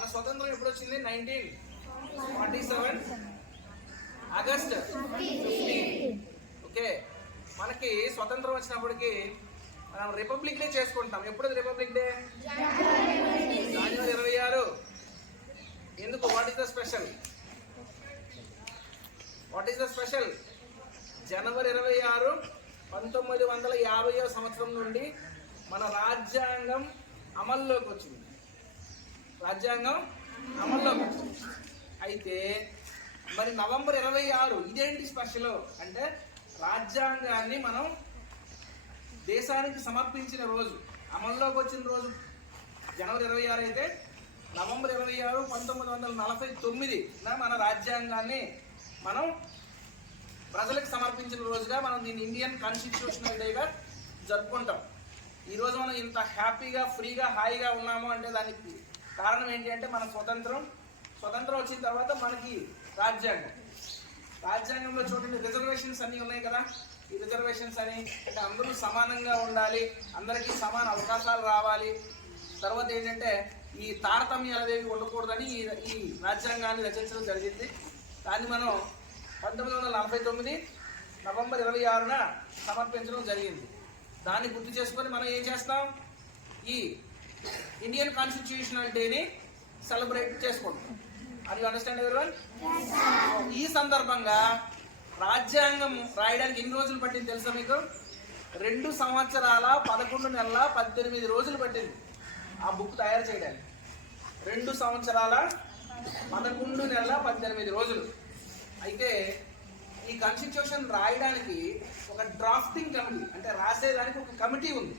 మన స్వతంత్రం ఎప్పుడు వచ్చింది? 1947 ఆగస్ట్ 15. ఓకే, మనకి స్వతంత్రం వచ్చినప్పటికి మనం రిపబ్లిక్ డే చేసుకుంటాం. ఎప్పుడు రిపబ్లిక్ డే? జనవరి 26. ఎందుకు? What is the special? జనవరి 26 1950వ సంవత్సరం నుండి మన రాజ్యాంగం అమల్లోకి వచ్చింది. అయితే మరి నవంబర్ 26 ఇదేంటి స్పెషల్ అంటే రాజ్యాంగాన్ని మనం దేశానికి సమర్పించిన రోజు, అమల్లోకి వచ్చిన రోజు జనవరి 26 అయితే నవంబర్ 26 1949 మన రాజ్యాంగాన్ని మనం ప్రజలకు సమర్పించిన రోజుగా మనం దీన్ని ఇండియన్ కాన్స్టిట్యూషనల్ డేగా జరుపుకుంటాం. ఈరోజు మనం ఇంత హ్యాపీగా, ఫ్రీగా, హాయిగా ఉన్నాము అంటే దానికి కారణం ఏంటి అంటే మన స్వతంత్రం వచ్చిన తర్వాత మనకి రాజ్యాంగంలో చూడండి రిజర్వేషన్స్ అన్నీ ఉన్నాయి కదా. ఈ రిజర్వేషన్స్ అని అంటే అందరూ సమానంగా ఉండాలి, అందరికీ సమాన అవకాశాలు రావాలి. తర్వాత ఏంటంటే ఈ తారతమ్యాలు అనేవి ఉండకూడదని ఈ రాజ్యాంగాన్ని రచించడం జరిగింది. దాన్ని మనం 1949 నవంబర్ 26న సమర్పించడం జరిగింది. దాన్ని గుర్తు చేసుకొని మనం ఏం చేస్తాం? ఈ ఇండియన్ కాన్స్టిట్యూషనల్ డేని సెలబ్రేట్ చేసుకుంటాం. అది అండర్స్టాండ్ ఎవరివన్? ఈ సందర్భంగా రాజ్యాంగం రాయడానికి ఎన్ని రోజులు పట్టింది తెలుసా మీకు? 2 సంవత్సరాల 11 నెలల 18 రోజులు పట్టింది ఆ బుక్ తయారు చేయడానికి. 2 సంవత్సరాల 11 నెలల 18 రోజులు. అయితే ఈ కాన్స్టిట్యూషన్ రాయడానికి ఒక డ్రాఫ్టింగ్ కమిటీ, అంటే రాసేదానికి ఒక కమిటీ ఉంది,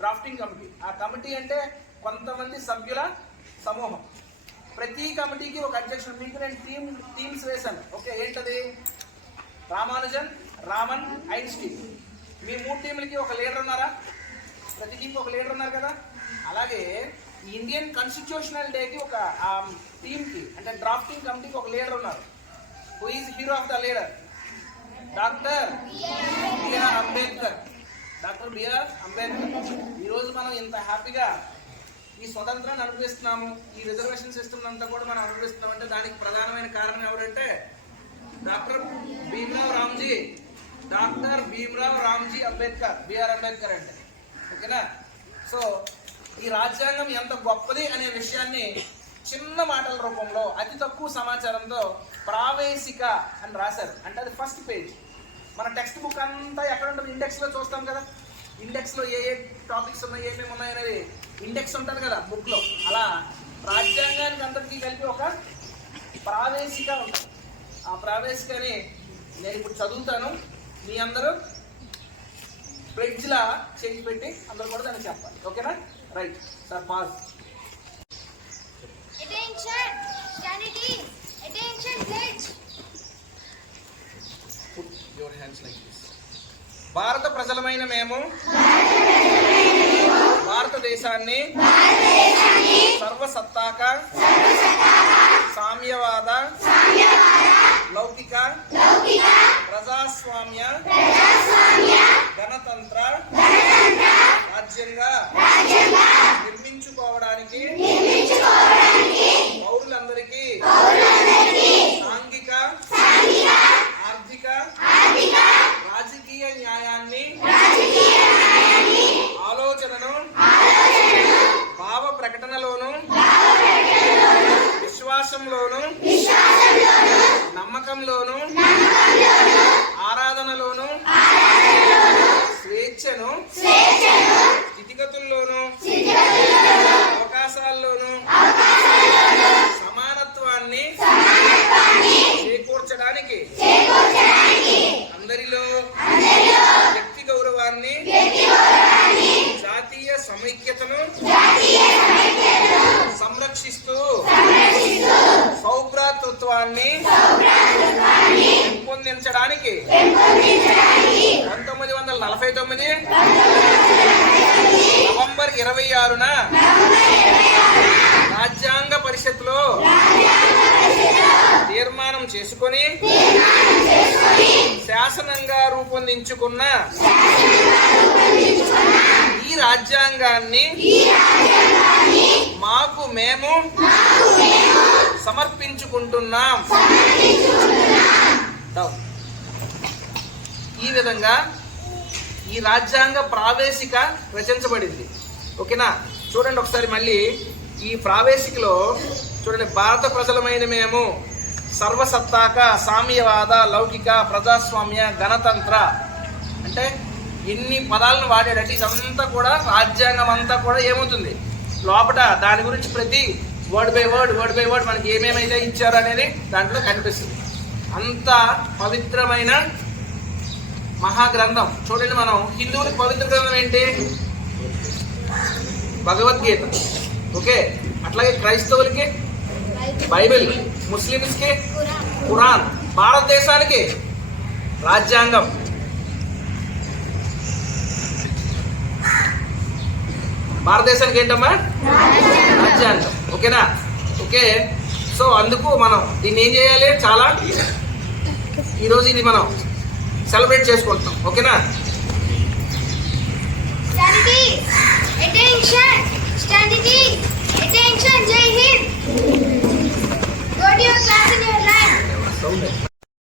డ్రాఫ్టింగ్ కమిటీ. ఆ కమిటీ అంటే కొంతమంది సభ్యుల సమూహం. ప్రతి కమిటీకి ఒక అధ్యక్షుడు. మీకు నేను టీమ్స్ వేశాను. ఓకే, ఏంటది? రామానుజన్, రామన్, ఐన్స్టీన్. మీ 3 టీంలకి ఒక లీడర్ ఉన్నారా? ప్రతి టీంకి ఒక లీడర్ ఉన్నారు కదా. అలాగే ఇండియన్ కాన్స్టిట్యూషనల్ డేకి ఒక టీంకి అంటే డ్రాఫ్టింగ్ కమిటీకి ఒక లీడర్ ఉన్నారు. Who is hero of the leader? Doctor B R Ambedkar. ఈరోజు మనం ఇంత హ్యాపీగా ఈ స్వతంత్రాన్ని అనుభవిస్తున్నాము, ఈ రిజర్వేషన్ సిస్టమ్ అంతా కూడా మనం అనుభవిస్తున్నాం అంటే దానికి ప్రధానమైన కారణం ఎవరంటే డాక్టర్ భీమ్రావ్ రామ్జీ అంబేద్కర్, బిఆర్ అంబేద్కర్ అంటే. ఓకేనా? సో ఈ రాజ్యాంగం ఎంత గొప్పది అనే విషయాన్ని చిన్న మాటల రూపంలో అతి తక్కువ సమాచారంతో ప్రావేశిక అని రాశారు. అంటే అది ఫస్ట్ పేజ్. మన టెక్స్ట్ బుక్ అంతా ఎక్కడ ఉంటుంది? ఇండెక్స్లో చూస్తాం కదా. ఇండెక్స్లో ఏ టాపిక్స్ ఉన్నాయి, ఏమేమి ఉన్నాయి అనేది ఇండెక్స్ ఉంటుంది కదా బుక్లో. అలా రాజ్యాంగానికి అందరికీ కలిపి ఒక ప్రావేశిక ఉంటుంది. ఆ ప్రావేశికని నేను ఇప్పుడు చదువుతాను. మీ అందరూ పేజ్లా చేసి పెట్టి అందరూ కూడా దాన్ని చెప్పాలి. ఓకేనా? Right sir, pause. Attention, sanity, attention pledge. Put your hands like this. భారత ప్రజలమైన మేము భారతదేశాన్ని సర్వసత్తాక సామ్యవాద లౌకిక ప్రజాస్వామ్య గణతంత్ర రాజ్యంగా నిర్మించుకోవడానికి పౌరులందరికీ సాంఘిక ఆర్థిక రాజకీయ న్యాయాన్ని ఆలోచనను భావ ప్రకటనలోను విశ్వాసంలోను నమ్మకంలోను ఆరాధనలోను స్వేచ్ఛను స్థితిగతుల్లోను అవకాశాల్లోను సమానత్వాన్ని చేకూర్చడానికి అందరిలో వ్యక్తి గౌరవాన్ని జాతీయ సమైక్యతను సంరక్షిస్తూ సౌభ్రాతృత్వాన్ని పెంపొందించడానికి 1949 నవంబర్ 26న రాజ్యాంగ పరిషత్లో తీర్మానం చేసుకొని శాసనంగా రూపొందించుకున్న ఈ రాజ్యాంగాన్ని మాకు మేము సమర్పించుకుంటున్నాం. డౌన్. ఈ విధంగా ఈ రాజ్యాంగ ప్రావేశిక రచించబడింది. ఓకేనా? చూడండి ఒకసారి మళ్ళీ ఈ ప్రావేశికలో చూడండి, భారత ప్రజలమైన మేము సర్వసత్తాక సామ్యవాద లౌకిక ప్రజాస్వామ్య గణతంత్ర అంటే ఎన్ని పదాలను వాడాడంటే ఇదంతా కూడా రాజ్యాంగం అంతా కూడా ఏమవుతుంది లోపల దాని గురించి ప్రతి వర్డ్ బై వర్డ్ మనకి ఏమేమైతే ఇచ్చారు అనేది దాంట్లో కనిపిస్తుంది. అంత పవిత్రమైన మహాగ్రంథం. చూడండి, మనం హిందువులకు పవిత్ర గ్రంథం ఏంటి? భగవద్గీత. ఓకే, అట్లాగే క్రైస్తవులకి బైబిల్, ముస్లిమ్స్కి ఖురాన్, భారతదేశానికి రాజ్యాంగం. భారతదేశానికి ఏంటమ్మా? రాజ్యాంగం. ఓకేనా? ఓకే, సో అందుకు మనం దీన్ని ఏం చేయాలి? చాలా ఈరోజు ఇది మనం సెలబ్రేట్ చేసుకుంటున్నాం. ఓకేనా?